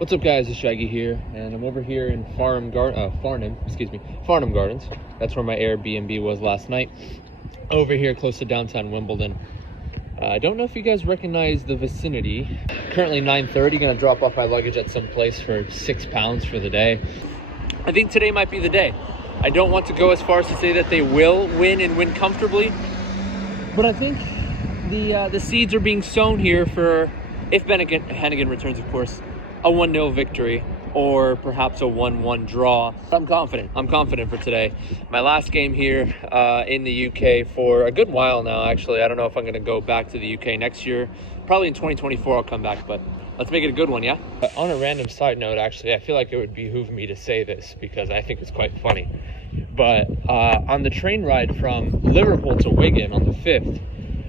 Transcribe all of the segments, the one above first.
What's up, guys? It's Shaggy here, and I'm over here in Farnham Gardens. That's where my Airbnb was last night. Over here, close to downtown Wimbledon. I don't know if you guys recognize the vicinity. Currently 9:30. Gonna drop off my luggage at some place for £6 for the day. I think today might be the day. I don't want to go as far as to say that they will win and win comfortably, but I think the seeds are being sown here for, if Hennigan returns, of course, a 1-0 victory or perhaps a 1-1 draw. I'm confident for today. My last game here in the UK for a good while now, actually. I don't know if I'm going to go back to the UK next year. Probably in 2024 I'll come back, but let's make it a good one, yeah? On a random side note, actually, I feel like it would behoove me to say this because I think it's quite funny. But on the train ride from Liverpool to Wigan on the 5th,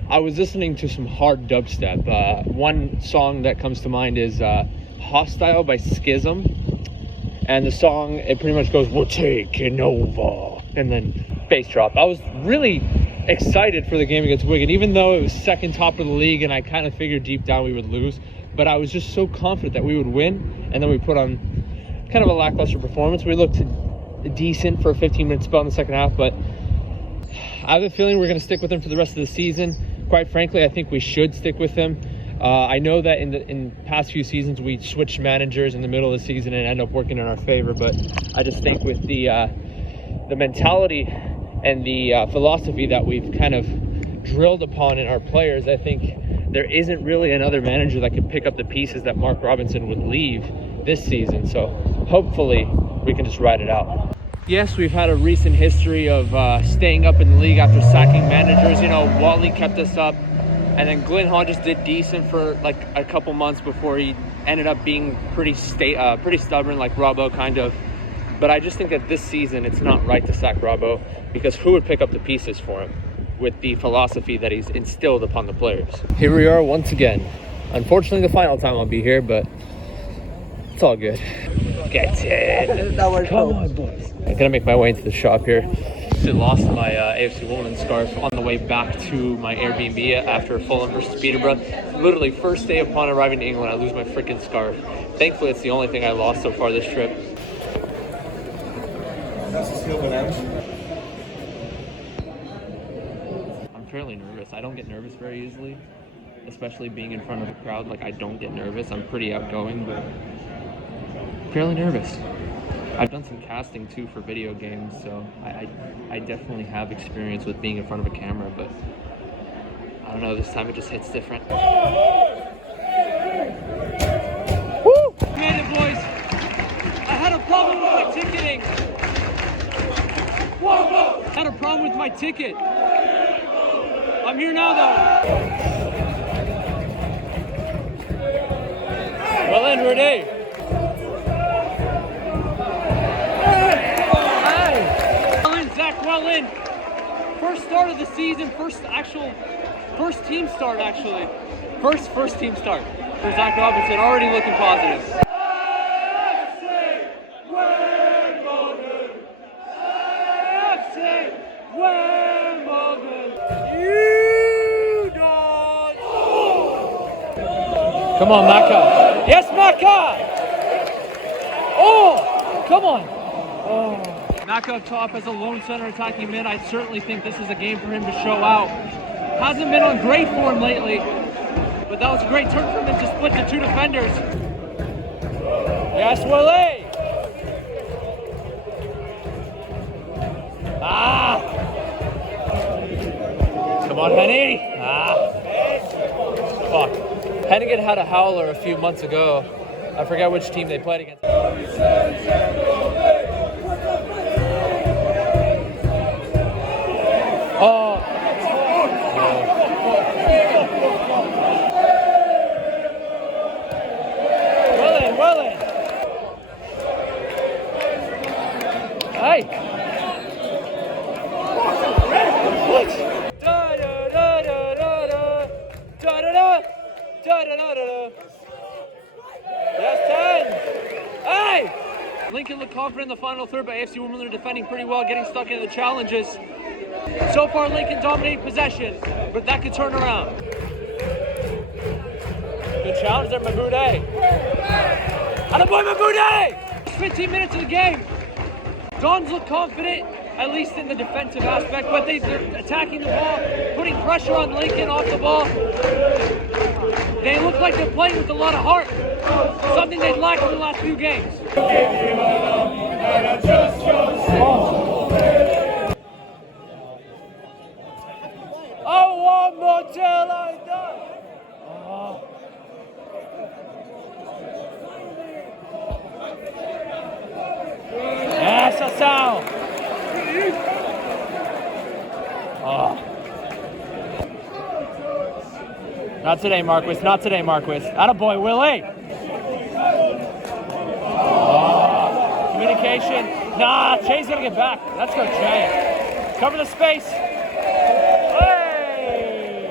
I was listening to some hard dubstep. One song that comes to mind is Hostile by Schism, and the song, it pretty much goes, "We're taking over," and then bass drop. I was really excited for the game against Wigan, even though it was second top of the league and I kind of figured deep down we would lose, but I was just so confident that we would win. And then we put on kind of a lackluster performance. We looked decent for a 15-minute spell in the second half, but I have a feeling we're going to stick with him for the rest of the season. Quite frankly, I think we should stick with him. I know that in past few seasons we switched managers in the middle of the season and end up working in our favor, but I just think with the mentality and the philosophy that we've kind of drilled upon in our players, I think there isn't really another manager that could pick up the pieces that Mark Robinson would leave this season. So hopefully we can just ride it out. Yes, we've had a recent history of staying up in the league after sacking managers. You know, Wally kept us up. And then Glenn Hodges did decent for like a couple months before he ended up being pretty stubborn, like Robbo kind of. But I just think that this season it's not right to sack Robbo, because who would pick up the pieces for him with the philosophy that he's instilled upon the players? Here we are once again. Unfortunately, the final time I'll be here, but it's all good. Get in. Come on, boys. I'm gonna make my way into the shop here. I lost my AFC Wimbledon scarf on the way back to my Airbnb after Fulham versus Peterborough. Literally, first day upon arriving to England, I lose my freaking scarf. Thankfully, it's the only thing I lost so far this trip. I'm fairly nervous. I don't get nervous very easily, especially being in front of a crowd. Like, I don't get nervous. I'm pretty outgoing, but fairly nervous. I've done some casting too for video games, so I definitely have experience with being in front of a camera, but I don't know, this time it just hits different. Woo! Made it, boys! I had a problem with my ticketing. I had a problem with my ticket. I'm here now, though. Well in, Renee. Well in. First start of the season, first team start actually. First team start for Zach Robinson, already looking positive. AFC Wimbledon! AFC Wimbledon! You dog! Come on, Maka. Yes, Maka! Oh, come on. Oh. Maka up top as a lone center attacking mid. I certainly think this is a game for him to show out. Hasn't been on great form lately, but that was a great turn for him to split the two defenders. Yes, Willie! Come on, Henny! Fuck. Hennigan had a howler a few months ago. I forget which team they played against. Oh. Well in. Hey. What? Yes, 10. Hey. Lincoln looked confident in the final third, but AFC Wimbledon are defending pretty well, getting stuck into the challenges. So far, Lincoln dominating possession, but that could turn around. Good challenge there, Mabude. And a boy Mabude! 15 minutes of the game. Dons look confident, at least in the defensive aspect, but they're attacking the ball, putting pressure on Lincoln off the ball. They look like they're playing with a lot of heart, something they've lacked in the last few games. Oh, one more till I'm done. Oh. Yes, that's out. Oh. Not today, Marquis. Not today, Marquis. Attaboy, Willie. Oh. Communication. Nah, Che's gonna get back. Let's go, Che. Cover the space. Hey!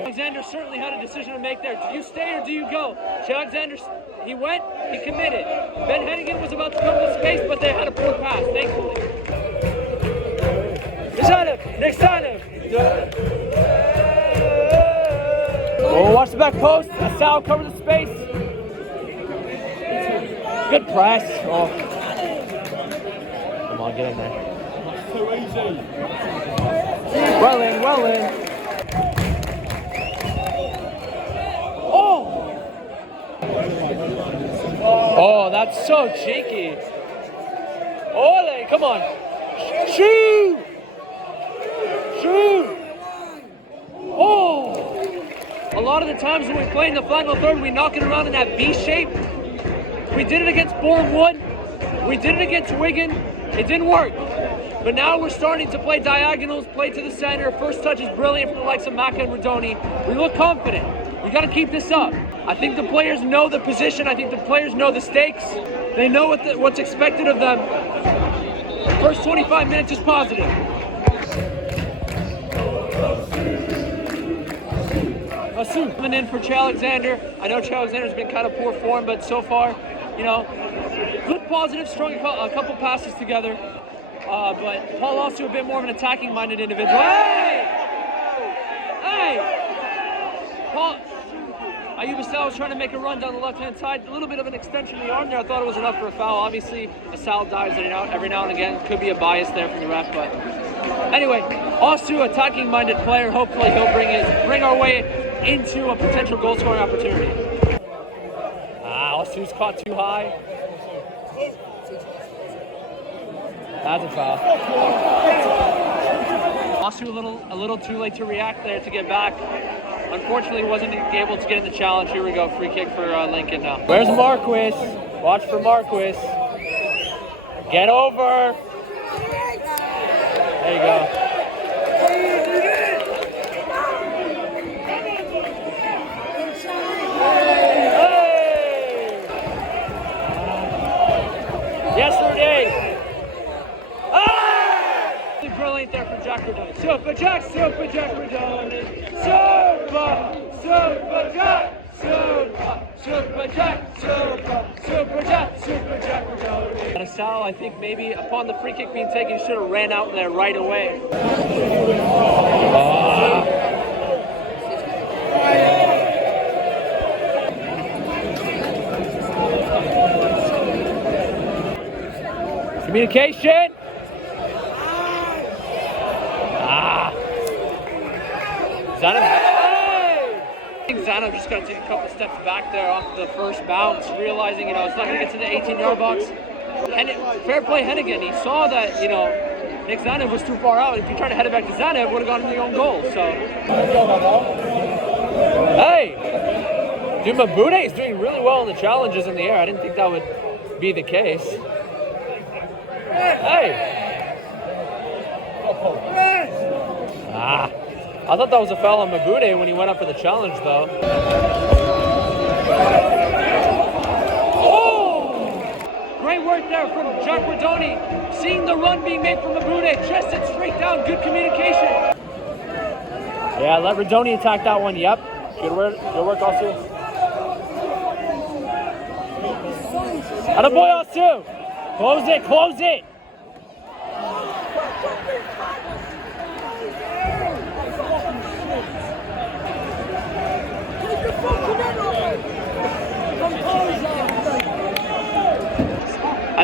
Alexander certainly had a decision to make there. Do you stay or do you go? Che Alexander, he went, he committed. Ben Hennigan was about to cover the space, but they had a poor pass, thankfully. Next time. Oh, watch the back post. Sal cover the space. Good press. Oh. Come on, get in there. Too easy. Well in. Oh! Oh, that's so cheeky. Ole, come on. Shoot! Oh! A lot of the times when we play in the final third, we knock it around in that V shape. We did it against Bournemouth. We did it against Wigan. It didn't work. But now we're starting to play diagonals, play to the center. First touch is brilliant from the likes of Maka and Rodoni. We look confident. We got to keep this up. I think the players know the position. I think the players know the stakes. They know what's expected of them. The first 25 minutes is positive. Coming in for Che Alexander. I know Che Alexander's been kind of poor form, but so far, you know, good positive, strung a couple passes together. But Paul also a bit more of an attacking-minded individual. Hey! Paul, Ayuba Sal was trying to make a run down the left-hand side. A little bit of an extension of the arm there. I thought it was enough for a foul. Obviously, a Sal dives every now and again. Could be a bias there from the ref, but anyway, Osu, attacking-minded player. Hopefully, he'll bring our way into a potential goal-scoring opportunity. Osu's caught too high. That's a foul. Osu a little too late to react there to get back. Unfortunately, wasn't able to get in the challenge. Here we go, free kick for Lincoln now. Where's Marquis? Watch for Marquis. Get over. There you go. Yesterday. Brilliant there from JaggyDons. Super Jack Rodoni. Super Jack Rodoni. And Sal, I think maybe upon the free kick being taken, he should have ran out there right away. Communication. Zanev. I think Zanev just got to take a couple steps back there off the first bounce, realizing, it's not going to get to the 18-yard box. And fair play Hennigan. He saw that, Nick Zanev was too far out. If he tried to head it back to Zanev, would have gone in the own goal. So, hey, dude, Mabude is doing really well in the challenges in the air. I didn't think that would be the case. Hey. I thought that was a foul on Mabude when he went up for the challenge, though. Oh! Great work there from Jack Rodoni. Seeing the run being made from Mabude, chested straight down, good communication. Yeah, let Rodoni attack that one. Yep. Good work also. Attaboy also. Close it.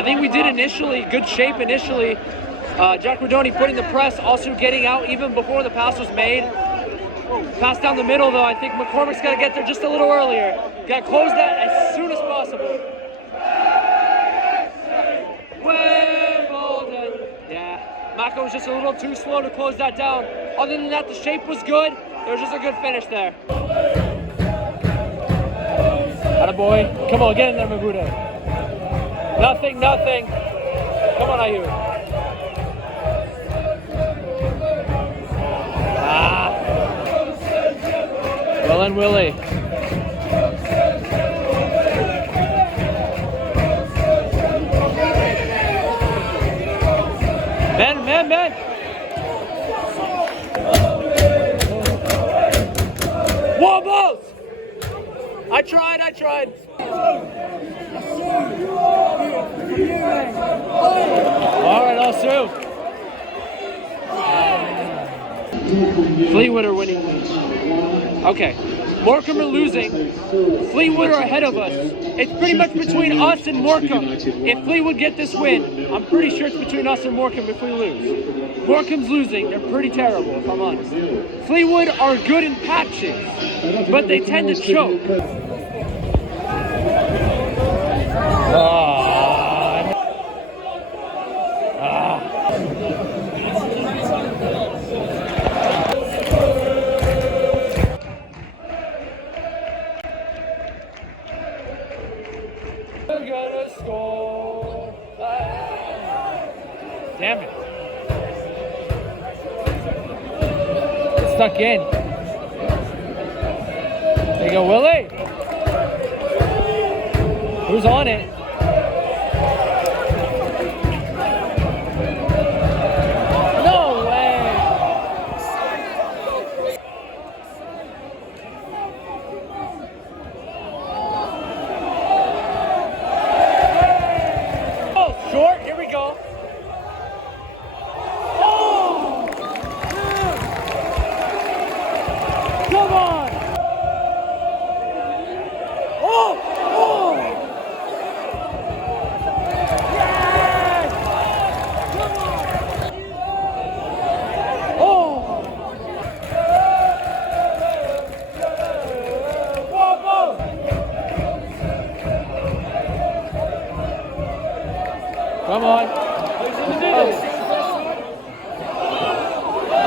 think we did initially, good shape initially. Jack Rodoni putting the press, also getting out even before the pass was made. Pass down the middle though, I think McCormick's got to get there just a little earlier. Got to close that as soon as possible. Wimbledon. Yeah, Mako was just a little too slow to close that down. Other than that, the shape was good. There was just a good finish there. Attaboy. Come on, get in there, Mabuda. Nothing. Come on, Ayu. Well and Willie. Man. Whoa, balls! I tried. All right, Asu. Fleetwood are winning. Okay, Morecambe are losing. Fleetwood are ahead of us. It's pretty much between us and Morecambe. If Fleetwood get this win, I'm pretty sure it's between us and Morecambe if we lose. Morecambe's losing. They're pretty terrible, if I'm honest. Fleetwood are good in patches, but they tend to choke. We're gonna score. Damn it. It's stuck in. There you go, Willie. Who's on it? No way. Oh, short. Here we go. Oh! Come on. Oh! Come on.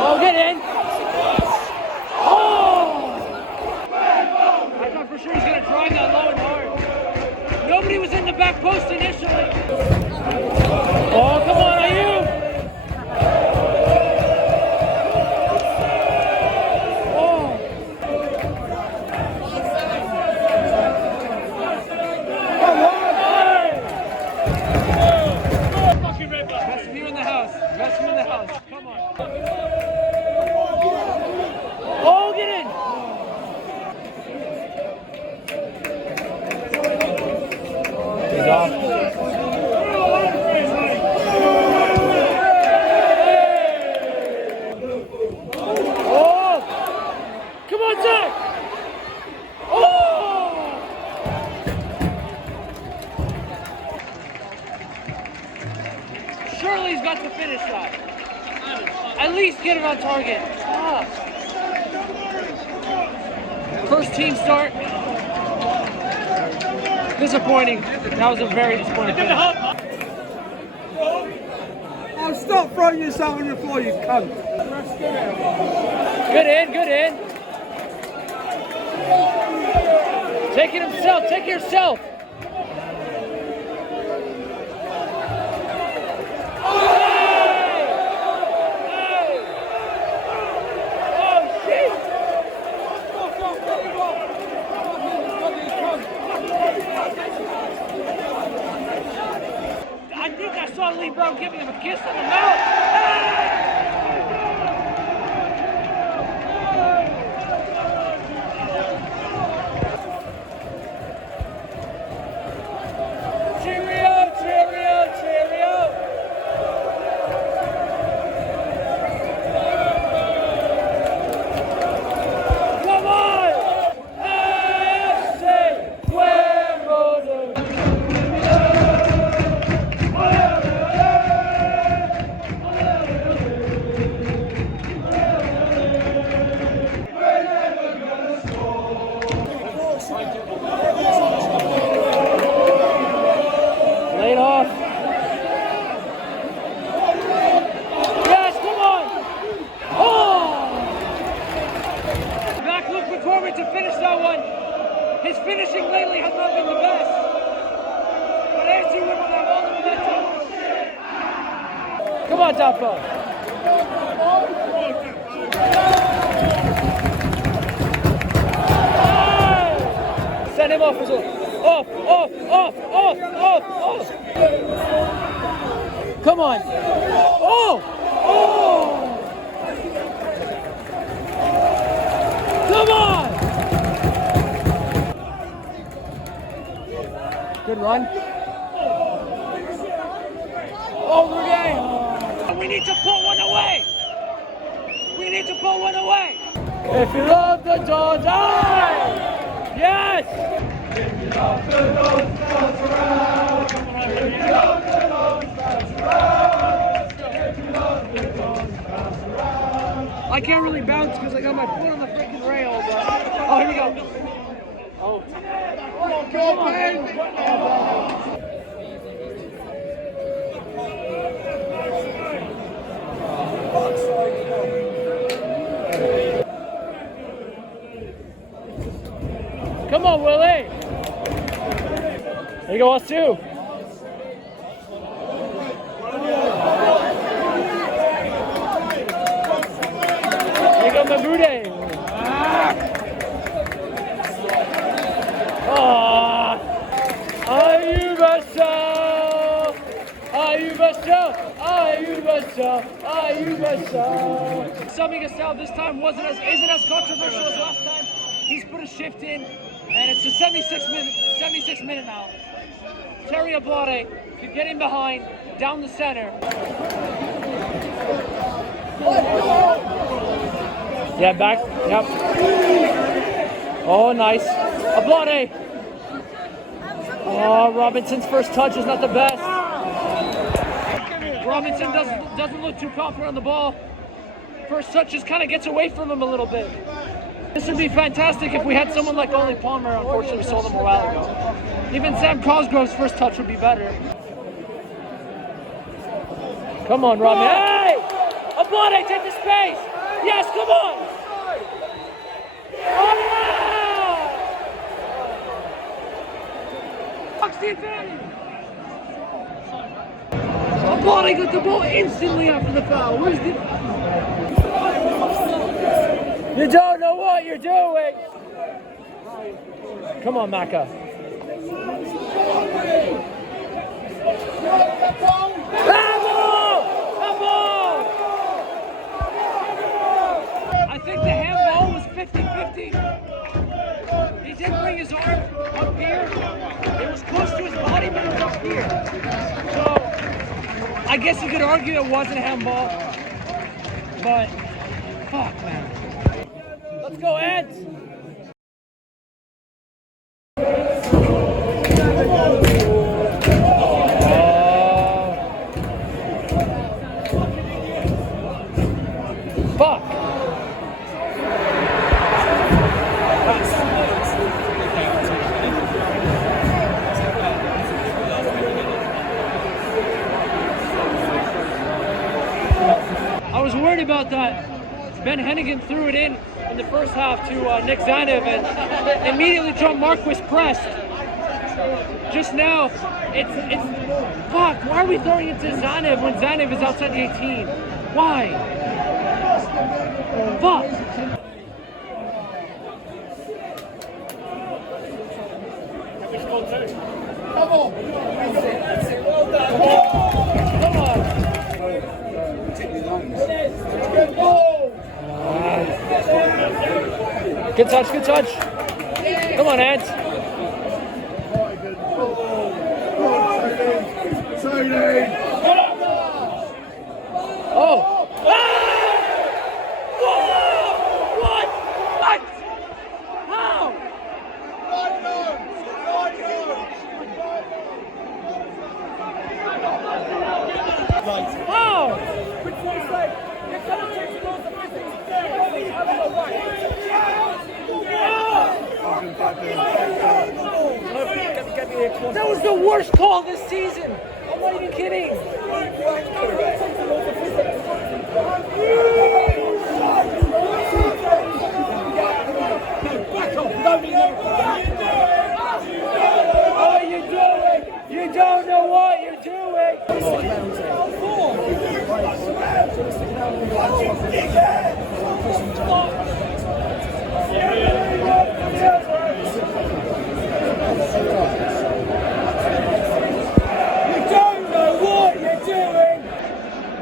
Oh, get in. Oh! I thought for sure he's going to drive that low and hard. Nobody was in the back post initially. Oh, come on, Ayu. Come on. Oh, get in! He's off. Oh! Come on, Zach! Oh! Surely he's got to finish that. At least get it on target. Ah. First team start. Disappointing. That was a very disappointing finish. Oh, stop throwing yourself on the floor, you cunt. Good in. Take it himself. Take it yourself. I think I saw Lee Brown giving him a kiss on the mouth. Cheerio. Come on! AFC Wimbledon. Lay it off. Yes, come on. Oh! Back Luke McCormick to finish that one. His finishing lately has not been the best. But AFC Wimbledon have all the momentum. Come on, Dapo. Send him off as well. Off. Come on. Oh! Come on! Good run. Oh, the game. We need to put one away. If you love the Dons, aye! Yes! If you love the Dons, bounce around. If you love the Dons, bounce around. If you love the Dons, bounce around. I can't really bounce because I got my foot on the freaking rail, but... Oh, here we go. Oh. Come on, man. Come on, Willie. There you go, us too. There you go, Mabude. Subbing us out this time isn't as controversial as last time. He's put a shift in, and it's the 76th minute now. Terry Ablade could get in behind, down the center. Yeah, back. Yep. Oh, nice. Ablade. Oh, Robinson's first touch is not the best. Robinson doesn't look too confident on the ball. First touch just kind of gets away from him a little bit. This would be fantastic if we had someone like Ollie Palmer. Unfortunately, we sold him a while ago. Even Sam Cosgrove's first touch would be better. Come on, Robin. Hey! Ablade, take the space! Yes, come on! Oh, yeah! Fox the advantage! Ablade got the ball instantly after the foul. Where's the... You don't know what you're doing! Come on, Maka. I think the handball was 50-50. He did bring his arm up here. It was close to his body, but it was up here. So, I guess you could argue it wasn't a handball. But, fuck, man. Let's go, Eds! Fuck! I was worried about that. Ben Hennigan threw it in the first half to Nick Zanev, and immediately John Marquis pressed. Just now, it's fuck. Why are we throwing it to Zanev when Zanev is outside the 18? Why? Fuck. Come on. Come on. Good touch, good touch. Come on, Eds. Oh. What? How? How? That was the worst call this season. I'm not even kidding. Oh, you're doing. You don't know what you're doing.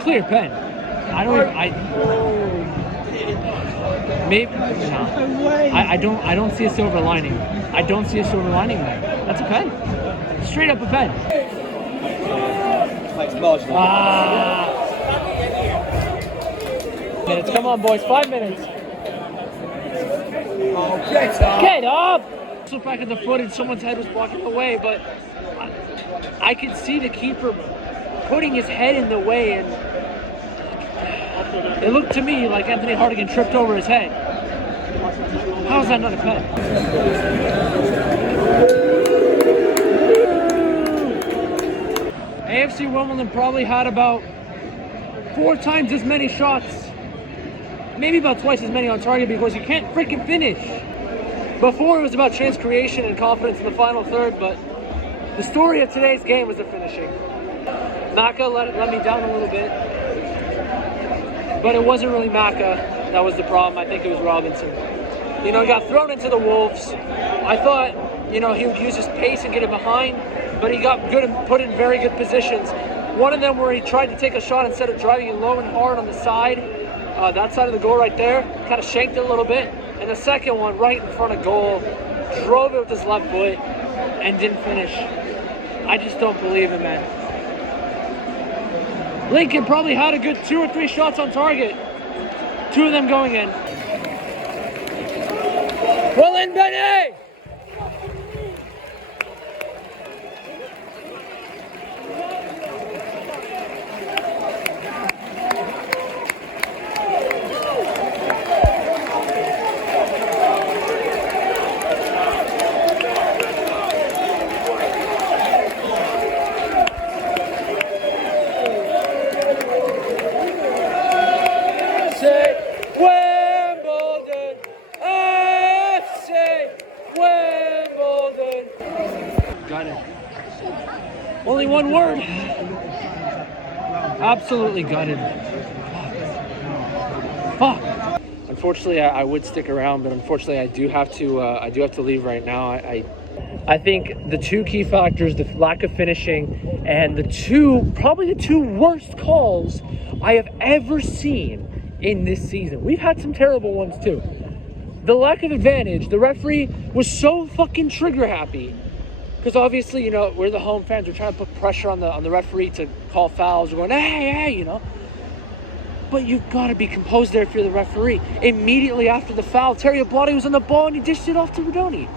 Clear pen. I don't see a silver lining. I don't see a silver lining there. That's a pen. Straight up a pen. Minutes. Come on, boys. 5 minutes. Get up. Look back at the footage. Someone's head was blocking the way, but I could see the keeper putting his head in the way, and it looked to me like Anthony Hartigan tripped over his head. How is that not a pen? AFC Wimbledon probably had about 4 times as many shots, maybe about twice as many on target, because you can't freaking finish. Before it was about chance creation and confidence in the final third, but the story of today's game was the finishing. Maka let me down a little bit, but it wasn't really Maka that was the problem. I think it was Robinson. You know, he got thrown into the Wolves. I thought, you know, he would use his pace and get it behind, but he got good and put in very good positions. One of them where he tried to take a shot instead of driving it low and hard on the side, that side of the goal right there, kind of shanked it a little bit. And the second one, right in front of goal, drove it with his left foot and didn't finish. I just don't believe it, man. Lincoln probably had a good 2 or 3 shots on target. 2 of them going in. Well in, Benny! Wimbledon, AFC Wimbledon. Got it. Only one word. Absolutely gutted. Fuck. Unfortunately, I would stick around, but unfortunately, I do have to leave right now. I think the 2 key factors, the lack of finishing, and probably the 2 worst calls I have ever seen in this season. We've had some terrible ones too. The lack of advantage, the referee was so fucking trigger happy, because obviously, you know, we're the home fans, we're trying to put pressure on the referee to call fouls. We're going, hey, you know. But you've got to be composed there if you're the referee. Immediately after the foul, Terry Ablati was on the ball and he dished it off to Rodoni.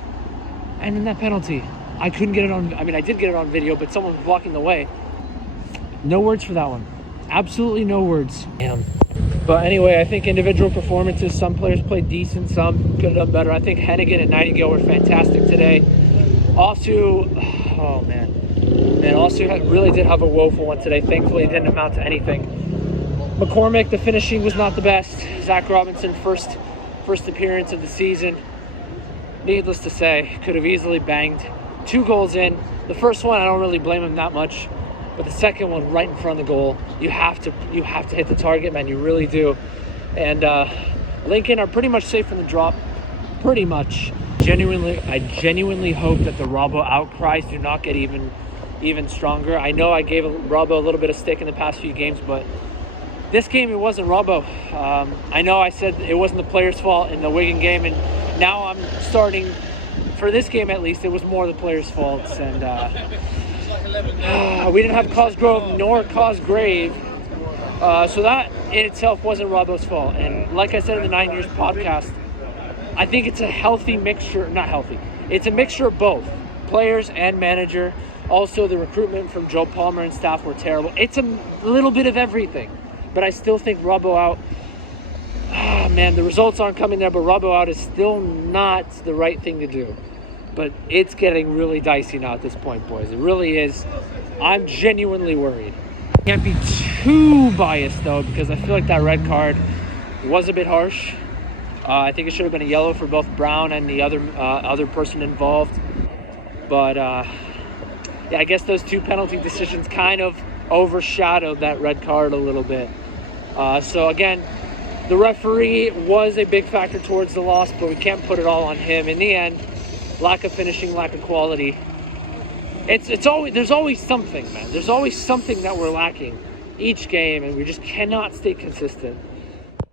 And then that penalty, I couldn't get it on, I did get it on video, but someone was blocking the way. No words for that one. Absolutely no words. Damn. But anyway, I think individual performances, some players played decent, some could have done better. I think Hennigan and Nightingale were fantastic today. Osu, oh man. Osu really did have a woeful one today. Thankfully, it didn't amount to anything. McCormick, the finishing was not the best. Zach Robinson, first appearance of the season. Needless to say, could have easily banged 2 goals in. The first one, I don't really blame him that much. But the second one, right in front of the goal, you have to hit the target, man. You really do. And Lincoln are pretty much safe from the drop. Pretty much. I genuinely hope that the Robbo outcries do not get even stronger. I know I gave Robbo a little bit of stick in the past few games, but this game, it wasn't Robbo. I know I said it wasn't the player's fault in the Wigan game, and now I'm starting, for this game at least, it was more the player's faults. And we didn't have Cosgrove nor Cosgrave, so that in itself wasn't Robbo's fault. And like I said in the 9 Years podcast, I think it's a healthy mixture, not healthy, it's a mixture of both, players and manager. Also, the recruitment from Joe Palmer and staff were terrible. It's a little bit of everything, but I still think Robbo out, man, the results aren't coming there, but Robbo out is still not the right thing to do. but it's getting really dicey now at this point, boys. It really is. I'm genuinely worried. Can't be too biased, though, because I feel like that red card was a bit harsh. I think it should have been a yellow for both Brown and the other person involved. But, yeah, I guess those two penalty decisions kind of overshadowed that red card a little bit. So, again, the referee was a big factor towards the loss, but we can't put it all on him. In the end, lack of finishing, lack of quality. There's always something, man. There's always something that we're lacking each game, and we just cannot stay consistent.